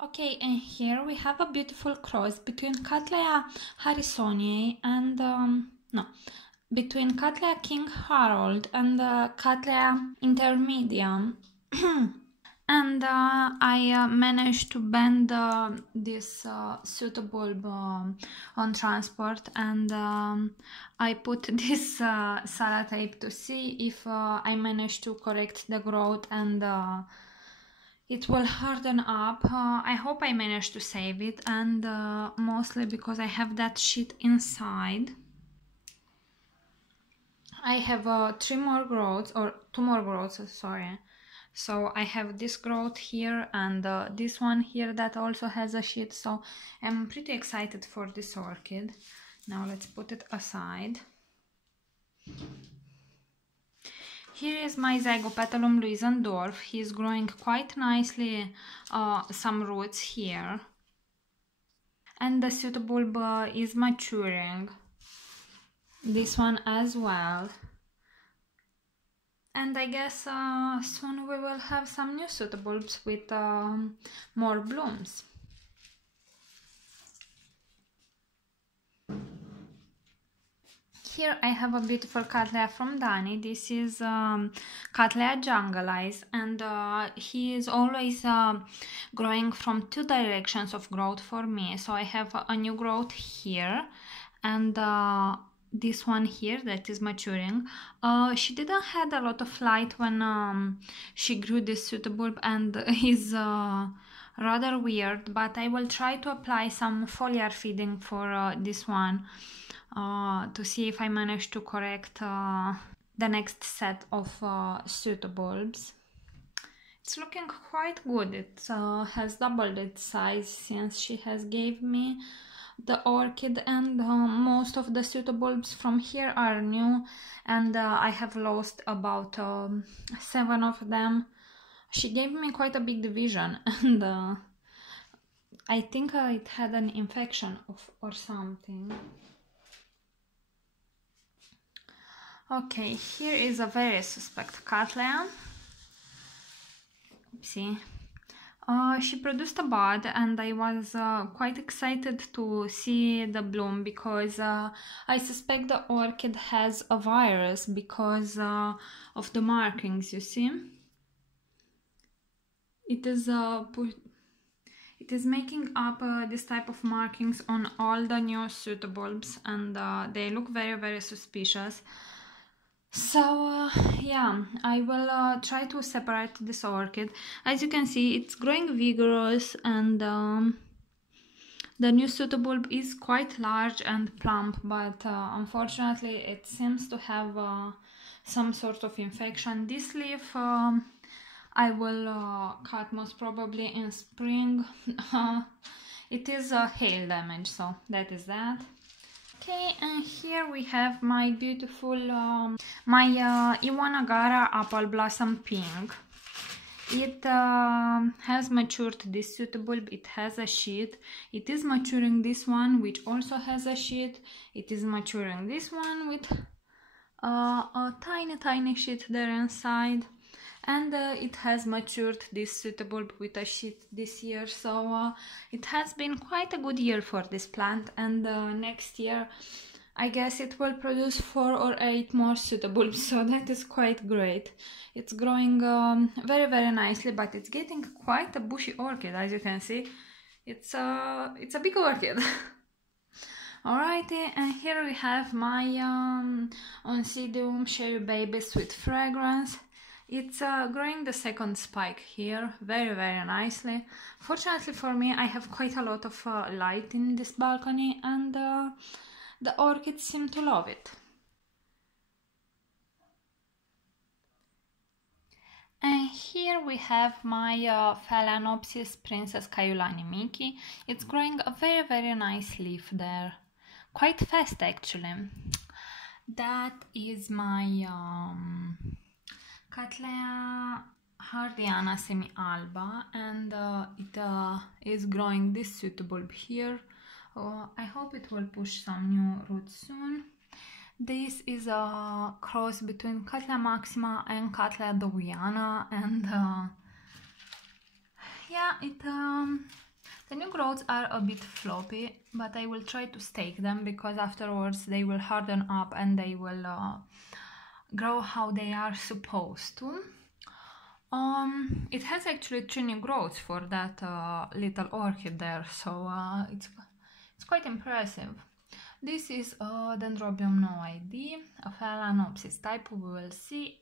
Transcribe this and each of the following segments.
Okay, and here we have a beautiful cross between Cattleya harrisoniae and between Cattleya King Harold and Cattleya intermedium. And I managed to bend this pseudobulb on transport, and I put this sellotape to see if I managed to correct the growth and it will harden up. I hope I managed to save it, and mostly because I have that sheet inside. I have 3 more growths, or 2 more growths, sorry. So I have this growth here and this one here that also has a sheet, so I'm pretty excited for this orchid. Now let's put it aside. Here is my Zygopetalum Luisendorf. He's growing quite nicely, some roots here. And the pseudobulb is maturing. This one as well. And I guess soon we will have some new pseudobulbs with more blooms. Here I have a beautiful Cattleya from Dani. This is Cattleya Jungle Eyes, and he is always growing from 2 directions of growth for me. So I have a new growth here and this one here that is maturing. She didn't have a lot of light when she grew this pseudobulb, and is rather weird, but I will try to apply some foliar feeding for this one to see if I manage to correct the next set of pseudobulbs. It's looking quite good. It has doubled its size since she has gave me the orchid, and most of the pseudobulbs from here are new, and I have lost about 7 of them. She gave me quite a big division, and I think it had an infection or something. Okay, here is a very suspect Cattleya. Oopsie. She produced a bud, and I was quite excited to see the bloom because I suspect the orchid has a virus because of the markings, you see. It is making up this type of markings on all the new pseudobulbs, and they look very, very suspicious. So yeah, I will try to separate this orchid. As you can see, it's growing vigorous, and the new pseudobulb is quite large and plump, but unfortunately it seems to have some sort of infection. This leaf I will cut most probably in spring. It is hail damage, so that is that. Okay, and here we have my beautiful, my Iwanagara Apple Blossom Pink. It has matured this pseudobulb, it has a sheet. It is maturing this one, which also has a sheet. It is maturing this one with a tiny sheet there inside. And it has matured this pseudobulb with a sheet this year, so it has been quite a good year for this plant, and next year I guess it will produce 4 or 8 more pseudobulbs, so that is quite great. It's growing very, very nicely, but it's getting quite a bushy orchid, as you can see. It's a big orchid. Alrighty, and here we have my Oncidium Cherry Baby Sweet Fragrance. It's growing the second spike here very, very nicely. Fortunately for me, I have quite a lot of light in this balcony, and the orchids seem to love it. And here we have my Phalaenopsis Princess Cayulani Miki. It's growing a very, very nice leaf there. Quite fast actually. That is my Cattleya Hardiana semi-alba, and it is growing this pseudobulb here. I hope it will push some new roots soon. This is a cross between Cattleya maxima and Cattleya dowiana, and yeah, The new growths are a bit floppy, but I will try to stake them because afterwards they will harden up and they will grow how they are supposed to. It has actually 3 new growths for that little orchid there, so it's quite impressive. This is a Dendrobium noide, a Phalaenopsis type, we will see.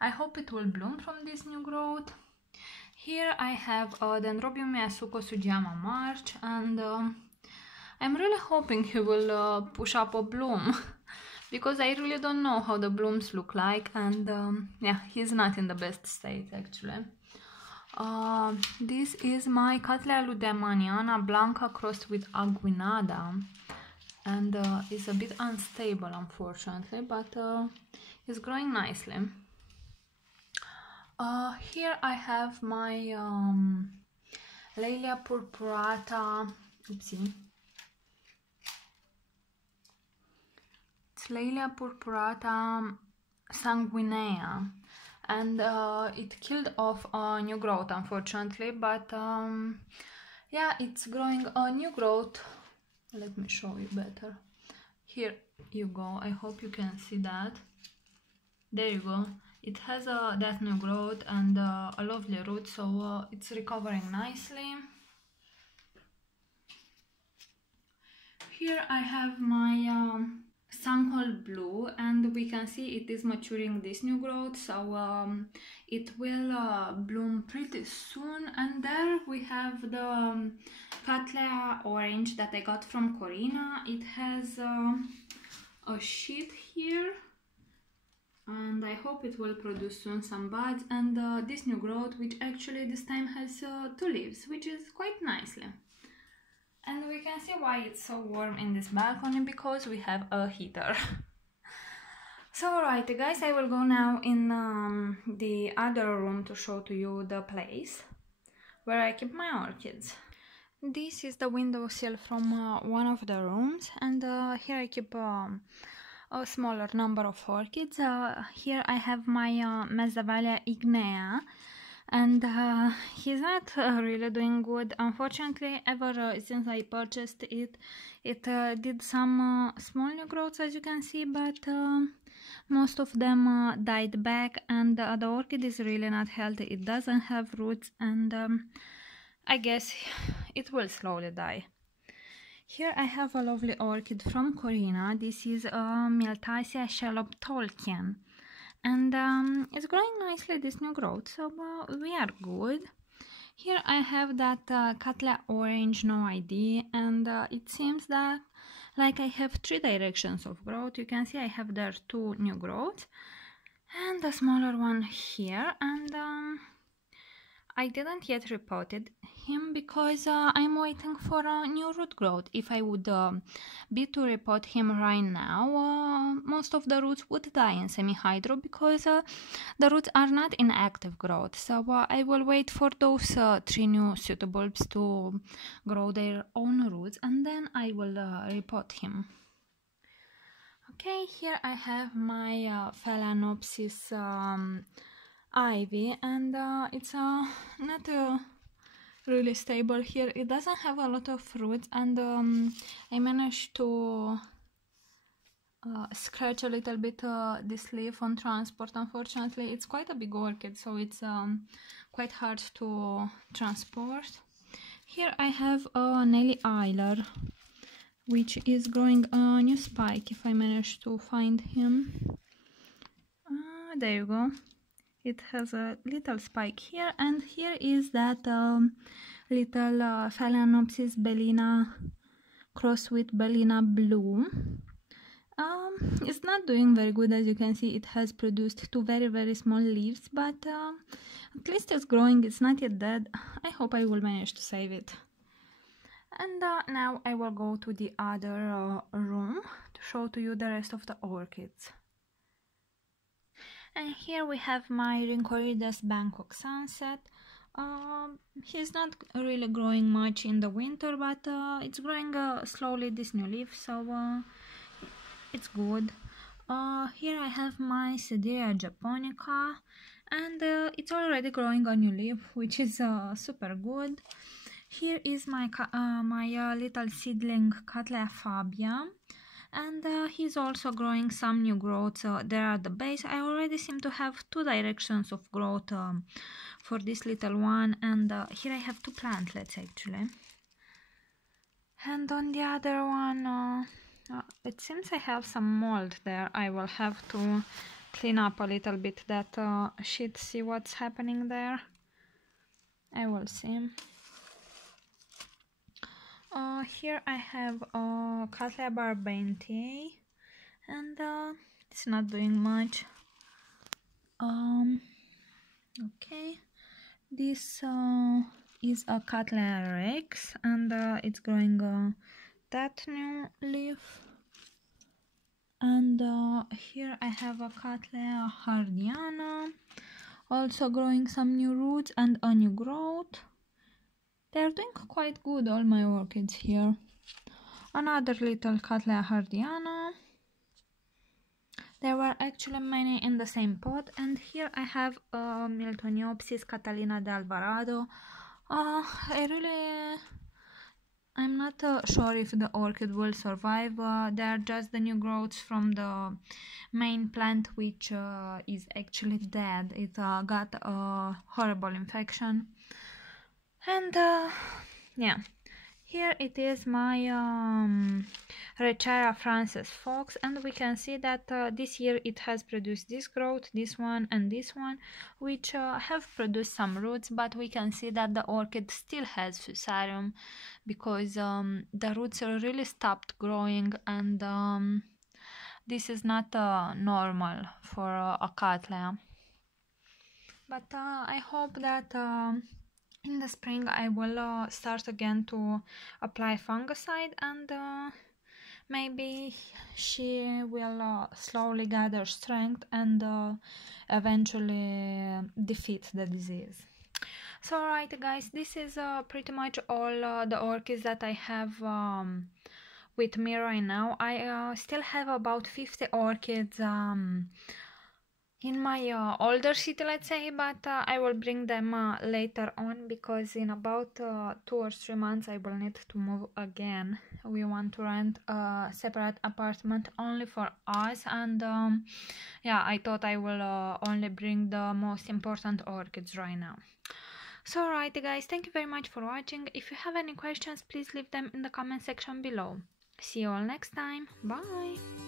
I hope it will bloom from this new growth. Here I have a Dendrobium Yasuko Sugiyama March, and I'm really hoping he will push up a bloom because I really don't know how the blooms look like, and yeah, he's not in the best state actually. This is my Cattleya ludemaniana Blanca crossed with Aguinada, and it's a bit unstable unfortunately, but it's growing nicely. Here I have my Laelia purpurata, oopsie. It's Laelia purpurata sanguinea, and it killed off a new growth unfortunately, but yeah, it's growing a new growth. Let me show you better. Here you go, I hope you can see that. There you go. It has that new growth and a lovely root, so it's recovering nicely. Here I have my Sunhole Blue, and we can see it is maturing this new growth, so it will bloom pretty soon. And there we have the Cattleya Orange that I got from Corina. It has a sheet here, and I hope it will produce soon some buds, and this new growth, which actually this time has 2 leaves, which is quite nicely. And we can see why it's so warm in this balcony, because we have a heater. So alright guys, I will go now in the other room to show to you the place where I keep my orchids. This is the windowsill from one of the rooms, and here I keep a smaller number of orchids. Here I have my Masdevallia ignea, and he's not really doing good unfortunately. Ever since I purchased it, it did some small new growths as you can see, but most of them died back, and the orchid is really not healthy. It doesn't have roots, and I guess it will slowly die. Here I have a lovely orchid from Corina. This is Miltasia Shallop Tolkien, and it's growing nicely, this new growth, so we are good. Here I have that Cattleya Orange No ID, and it seems that like I have 3 directions of growth. You can see I have there 2 new growths and a smaller one here, and I didn't yet repotted him because I'm waiting for a new root growth. If I would be to repot him right now, most of the roots would die in semi-hydro because the roots are not in active growth. So I will wait for those 3 new pseudobulbs to grow their own roots, and then I will repot him. Okay, here I have my Phalaenopsis ivy, and it's not really stable here. It doesn't have a lot of fruits, and I managed to scratch a little bit this leaf on transport. Unfortunately, it's quite a big orchid, so it's quite hard to transport. Here I have a Nelly Eiler, which is growing a new spike, if I manage to find him. There you go. It has a little spike here, and here is that little Phalaenopsis Bellina cross with Bellina Blue. It's not doing very good, as you can see. It has produced 2 very small leaves, but at least it's growing. It's not yet dead. I hope I will manage to save it. And now I will go to the other room to show to you the rest of the orchids. And here we have my Rhynchorides Bangkok Sunset. He's not really growing much in the winter, but it's growing slowly, this new leaf, so it's good. Here I have my Sederia japonica, and it's already growing a new leaf, which is super good. Here is my little seedling Cattleya fabia, and he's also growing some new growths there at the base. I already seem to have two directions of growth for this little one, and here I have two plantlets actually. And on the other one, it seems I have some mold there. I will have to clean up a little bit that sheet, see what's happening there. I will see. Here I have Cattleya barbentii, and it's not doing much. Okay, this is a Cattleya rex, and it's growing that new leaf. And here I have a Cattleya hardiana, also growing some new roots and a new growth. They're doing quite good, all my orchids here. Another little Cattleya hardiana. There were actually many in the same pot, and here I have Miltoniopsis Catalina de Alvarado. I'm not sure if the orchid will survive. They are just the new growths from the main plant, which is actually dead. It got a horrible infection. And yeah, here it is my Rechaira Frances Fox, and we can see that this year it has produced this growth, this one and this one, which have produced some roots, but we can see that the orchid still has fusarium because the roots really stopped growing, and this is not normal for a Cattleya. But I hope that in the spring I will start again to apply fungicide, and maybe she will slowly gather strength and eventually defeat the disease. So alright guys, this is pretty much all the orchids that I have with me right now. I still have about 50 orchids in my older city, let's say, but I will bring them later on, because in about 2 or 3 months I will need to move again. We want to rent a separate apartment only for us, and yeah, I thought I will only bring the most important orchids right now. So alright guys, thank you very much for watching. If you have any questions, please leave them in the comment section below. See you all next time. Bye!